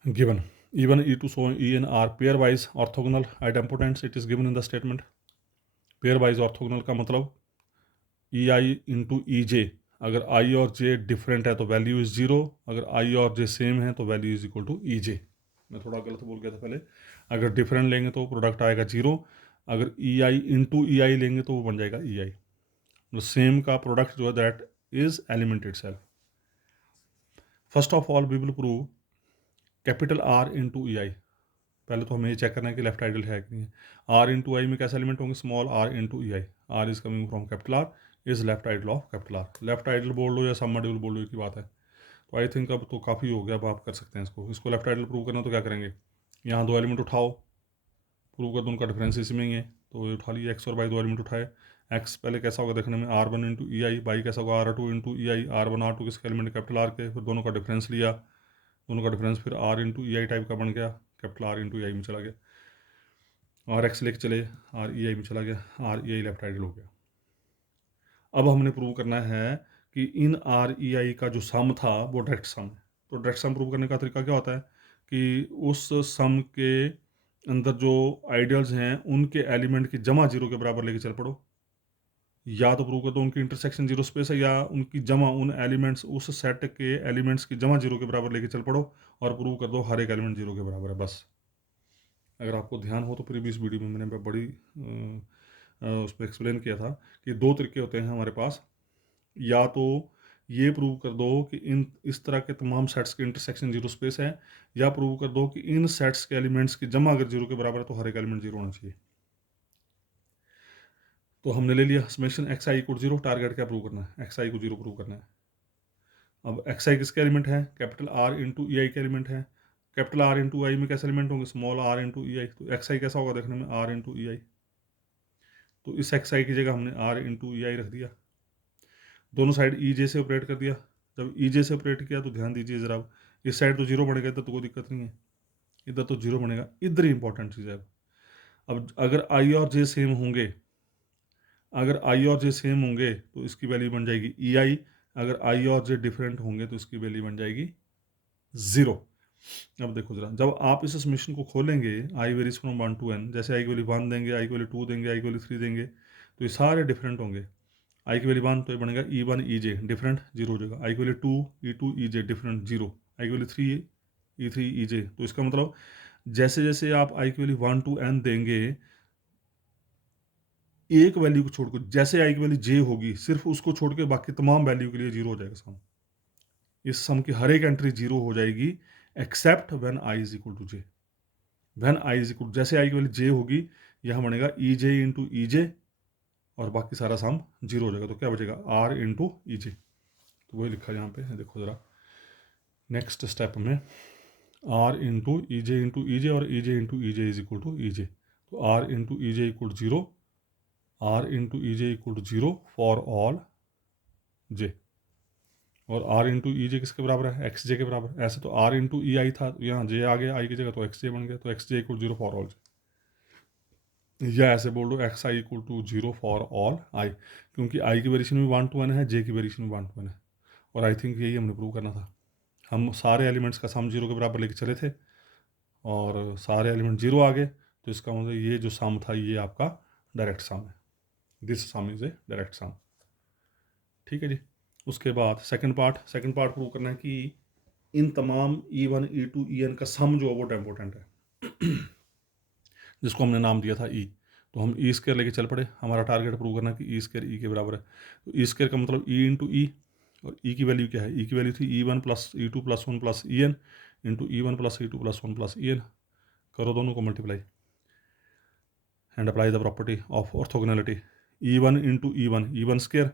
Given E1, E2, so En are pairwise orthogonal idempotents, it is given in the statement। pairwise orthogonal का मतलब EI इंटू EJ, अगर I और J डिफरेंट है तो वैल्यू इज 0, अगर I और J सेम है तो value is equal to EJ। मैं थोड़ा गलत बोल गया था पहले, अगर डिफरेंट लेंगे तो प्रोडक्ट आएगा 0, अगर EI इंटू EI लेंगे तो वो बन जाएगा EI। तो सेम का प्रोडक्ट जो है that is element itself. First of all we will prove capital R into E I. पहले तो हमें ये चेक करना है कि लेफ्ट आइडल है कि नहीं है। R इंटू आई में कैसे एलिमेंट होंगे, small r into E I. R is coming from capital R, is left ideal of capital R। Left ideal बोल लो या सम मॉड्यूल बोल लो की बात है। तो आई थिंक अब तो काफ़ी हो गया, अब आप कर सकते हैं इसको लेफ्ट आइडल प्रूव करना। तो क्या करेंगे, यहाँ दो एलिमेंट उठाओ, प्रूव कर दो उनका डिफरेंस इसी में ही है। तो ये उठा लिए, एक्स और बाई दो एलिमेंट उठाए। एक्स पहले कैसा होगा देखने में, R1 into E I, by कैसा होगा R2 इंटू ई आई। R1 R2 किसके एलिमेंट, कैपिटल R के, फिर दोनों का डिफरेंस लिया, दोनों का डिफरेंस फिर R into E I type का बन गया, कैपिटल R इंटू ई आई में चला गया। आर एक्स लेके चले, आर ई आई में चला गया, R E I left ideal हो गया। अब हमने प्रूव करना है कि इन आर ई आई का जो सम था वो डायरेक्ट सम है। तो डायरेक्ट सम प्रूव करने का तरीका क्या होता है कि उस सम के अंदर जो आइडियल्स हैं उनके एलिमेंट की जमा 0 के बराबर लेके चल पड़ो, या तो प्रूव कर दो उनकी इंटरसेक्शन 0 स्पेस है, या उनकी जमा, उन एलिमेंट्स, उस सेट के एलिमेंट्स की जमा 0 के बराबर लेके चल पड़ो, और प्रूव कर दो हर एक एलिमेंट 0 के बराबर है। बस अगर आपको ध्यान हो तो प्रीवियस वीडियो में मैंने बड़ी उस पर एक्सप्लेन किया था कि दो तरीके होते हैं हमारे पास। या तो ये प्रूव कर दो कि इन इस तरह के तमाम सेट्स के इंटरसेक्शन 0 स्पेस है, या प्रूव कर दो कि इन सेट्स के एलिमेंट्स की जमा अगर 0 के बराबर है तो हर एक एलिमेंट 0 होना चाहिए। तो हमने ले लिया summation x I equal 0। Target क्या प्रूव करना है, एक्स आई को 0 प्रूव करना है। अब एक्स आई किसके एलिमेंट है, कैपिटल आर इंटू ई आई के एलिमेंट है। कैपिटल आर इंटू आई में कैसे एलिमेंट होंगे, स्मॉल आर इंटू ई आई। तो एक्स आई कैसा होगा देखने में, आर इंटू ई आई। तो इस एक्स आई की जगह हमने आर इंटू ई आई रख दिया, दोनों साइड ई जे से ऑपरेट कर दिया। जब ई जे से ऑपरेट किया तो ध्यान दीजिए ज़रा, इस साइड तो 0 बनेगा, इधर तो कोई दिक्कत नहीं है, इधर तो 0 बनेगा, इधर ही इंपॉर्टेंट चीज़ है। अब अगर आई और जे सेम होंगे, अगर आई और जे सेम होंगे तो इसकी वैल्यू बन जाएगी ई आई। अगर आई और जे डिफरेंट होंगे तो इसकी वैल्यू बन जाएगी 0। अब देखो जरा, जब आप इस समेशन को खोलेंगे, आई वेरीज फ्रॉम 1 to n, जैसे आई की वैल्यू 1 देंगे, आई की वैल्यू 2 देंगे, आई की वैल्यू 3 देंगे, तो ये सारे डिफरेंट होंगे। आई की वैल्यू 1 तो ये बनेगा E1 EJ डिफरेंट 0 हो जाएगा। आई की वैल्यू 2 E2 EJ डिफरेंट 0। आई की वैल्यू 3 E3 EJ। तो इसका मतलब जैसे जैसे आप आई की वैल्यू 1 to n देंगे, एक वैल्यू को छोड़कर, जैसे आई की वैल्यू जे होगी सिर्फ उसको छोड़ के बाकी तमाम वैल्यू के लिए 0 हो जाएगा सम। इस सम की हर एक एंट्री 0 हो जाएगी except when I is equal to J. When I is equal, जैसे आई की वैल्यू जे होगी, यहाँ बनेगा ई जे इंटू ई जे, और बाकी सारा सम 0 हो जाएगा। तो क्या बचेगा, आर इंटू ई जे। तो वही लिखा यहाँ पे, देखो ज़रा नेक्स्ट स्टेप में, आर इंटू ई जे और E J into E J is equal to E J. तो R into E J equal 0, R into E J equal to 0 for all J. और आर इंटू ई जे किसके बराबर है, एक्स जे के बराबर। ऐसे तो आर इंटू ई आई था, तो यहाँ जे आ गया आई की जगह, तो एक्स जे बन गया। तो X J equal 0 for all J, या ऐसे बोल दो X I equal to 0 for all I, क्योंकि आई की वेरिएशन में 1 to 1 है, जे की वेरिएशन में 1 to 1 है। और आई थिंक यही हमने प्रूव करना था। हम सारे एलिमेंट्स का सम 0 के बराबर लेके चले थे और सारे एलिमेंट 0 आ गए, तो इसका मतलब ये जो सम था ये आपका डायरेक्ट सम है। This sum is a direct सम। ठीक है जी। उसके बाद सेकंड पार्ट प्रूव करना है कि इन तमाम E1 E2 EN का सम जो है वो इम्पोर्टेंट है जिसको हमने नाम दिया था ई। तो हम ई स्केयर लेके चल पड़े, हमारा टारगेट प्रूव करना कि ई स्केयर ई के बराबर है। तो ई स्केयर का मतलब ई इंटू ई, और ई की वैल्यू क्या है, ई की वैल्यू थी E1 plus E2 plus 1 plus EN into E1 plus E2 plus 1 plus EN। करो दोनों को multiply and apply the property of orthogonality. E1 into E1 square,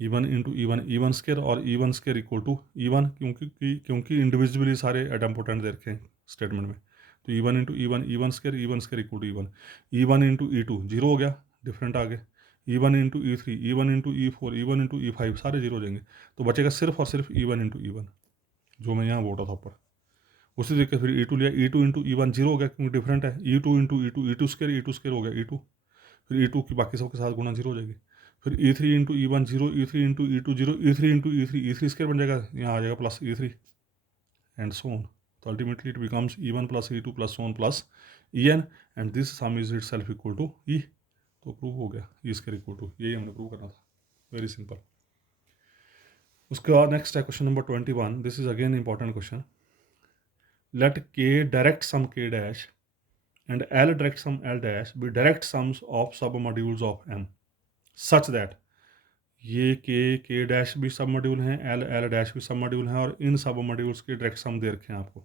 E1 into E1 square, और E1 square equal to E1, क्योंकि इंडिविजुअली सारे एडम्पोटेंट दे रखे हैं स्टेटमेंट में। तो E1 into E1 square equal to E1, E1 into E2 zero हो गया, डिफरेंट आ गए। E1 into E3, E1 into E4, E1 into E5 सारे जीरो हो जाएंगे, तो बचेगा सिर्फ और सिर्फ E1 इंटू E1 जो मैं यहाँ बोला था ऊपर। उसी तरीके फिर E2 लिया, E2 इंटू E1 जीरो हो गया क्योंकि डिफरेंट है। E2 into E2 E2 square हो गया E2, फिर E2 की बाकी सबके साथ गुणा जीरो हो जाएगी। फिर E3 into E1 zero, E3 into E2 zero, E3 into E3 square बन जाएगा, यहाँ आ जाएगा plus E3 and so on. तो ultimately it becomes E1 plus E2 plus one plus EN and this sum is itself equal to E। तो प्रूव हो गया ई स्केयर इक्वल टू, यही हमने प्रूव करना था, वेरी सिंपल। उसके बाद नेक्स्ट है question number 21। This is again important question. Let K direct sum K dash and L direct sum L dash be direct sums of submodules of M such that ये K डैश भी सब मॉड्यूल हैं, L डैश भी सब मॉड्यूल हैं, और इन सब मॉड्यूल्स के डायरेक्ट सम दे रखे हैं आपको।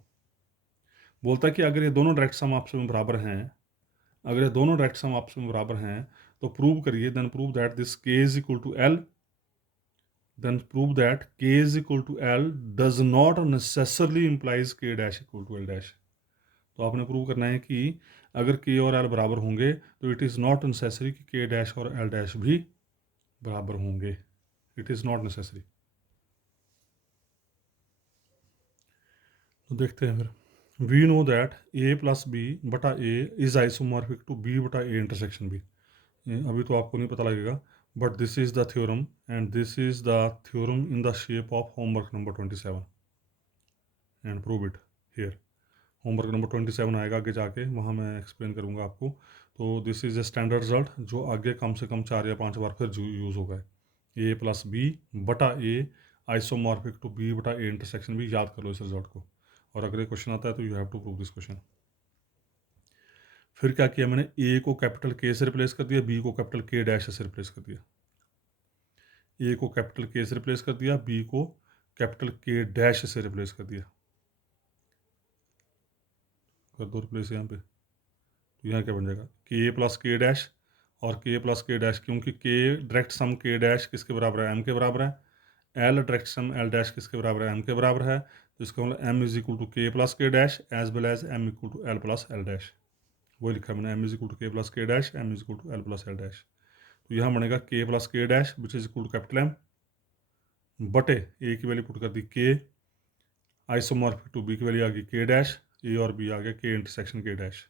बोलता है कि अगर ये दोनों डायरेक्ट सम आपस में बराबर हैं, अगर ये दोनों डायरेक्ट सम आपस में बराबर हैं तो प्रूव करिए, then prove that this K is equal to L, then prove that K is equal to L does not necessarily implies K dash equal to L dash. तो आपने प्रूव करना है कि अगर K और L बराबर होंगे तो इट इज़ नॉट नेसेसरी कि K डैश और L डैश भी बराबर होंगे, इट इज़ नॉट नेसेसरी। तो देखते हैं फिर। We know that A plus B बटा A is isomorphic to B बटा A इंटरसेक्शन B। अभी तो आपको नहीं पता लगेगा, but this is the theorem and this is the theorem in the shape of homework number 27 and prove it here. Homework number 27 आएगा आगे जाके, वहाँ मैं एक्सप्लेन करूँगा आपको। तो this is a standard result जो आगे कम से कम 4 या 5 बार फिर यूज़ होगा। A प्लस बी बटा A आइसोमॉर्फिक टू B बटा A इंटरसेक्शन भी, याद कर लो इस रिजल्ट को, और अगर ये क्वेश्चन आता है तो you have to prove this question. फिर क्या किया मैंने, A को कैपिटल K से रिप्लेस कर दिया, B को कैपिटल K डैश से रिप्लेस कर दिया। A को कैपिटल K से रिप्लेस कर दिया, B को कैपिटल K डैश से रिप्लेस कर दिया। कर दो रिप्लेस यहाँ पे, तो यहाँ क्या बन जाएगा, K प्लस K डैश और K प्लस K डैश, क्योंकि K direct sum K dash किसके बराबर है, M के बराबर है। L direct sum L dash किसके बराबर है, M के बराबर है। तो इसका मतलब M is equal to K plus K dash as well as M equal to L plus L dash. वही लिखा है मैंने, M is equal to K plus K dash, M is equal to L plus L dash. तो यहाँ बनेगा K plus K dash which is equal to capital M बटे A की वैल्यू पुट कर दी K, आइसोमॉर्फिक टू B की वैल्यू आ गई K डैश, A और B आ गया K इंटरसेक्शन K डैश।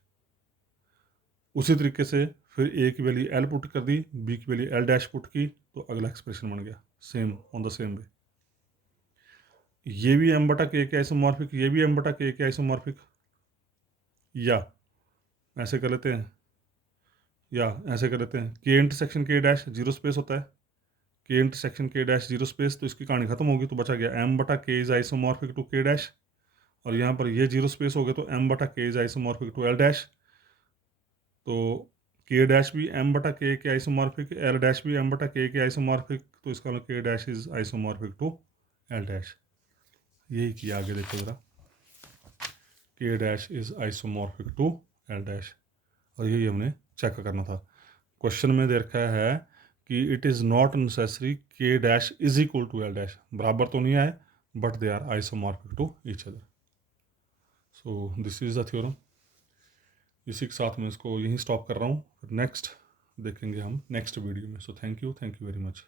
उसी तरीके से फिर A की वैल्यू L पुट कर दी, B की वैल्यू L डैश पुट की, तो अगला एक्सप्रेशन बन गया सेम ऑन द सेम वे। ये भी M बटा K के आइसोमॉर्फिक, ये भी M बटा K के आइसोमॉर्फिक, या ऐसे कर लेते हैं, या ऐसे कर लेते हैं, K intersection K dash zero space होता है, K intersection K dash zero space, तो इसकी कहानी खत्म होगी। तो बचा गया M बटा K is isomorphic to K dash, और यहाँ पर ये जीरो स्पेस हो गए तो M बटा K is isomorphic to L dash. तो K डैश भी M बटा K के आइसोमॉर्फिक, L डैश भी M बटा K के आइसोमॉर्फिक, तो इसका मतलब K dash is isomorphic to L dash. यही किया, आगे देखो ज़रा, K dash is isomorphic to L dash, और यही हमने चेक करना था। क्वेश्चन में दे रखा है कि it is not necessary K dash is equal to L dash, बराबर तो नहीं आए but they are isomorphic to each other. So this is the theorem. इसी के साथ मैं इसको यहीं स्टॉप कर रहा हूँ, नेक्स्ट देखेंगे हम नेक्स्ट वीडियो में। So thank you very much.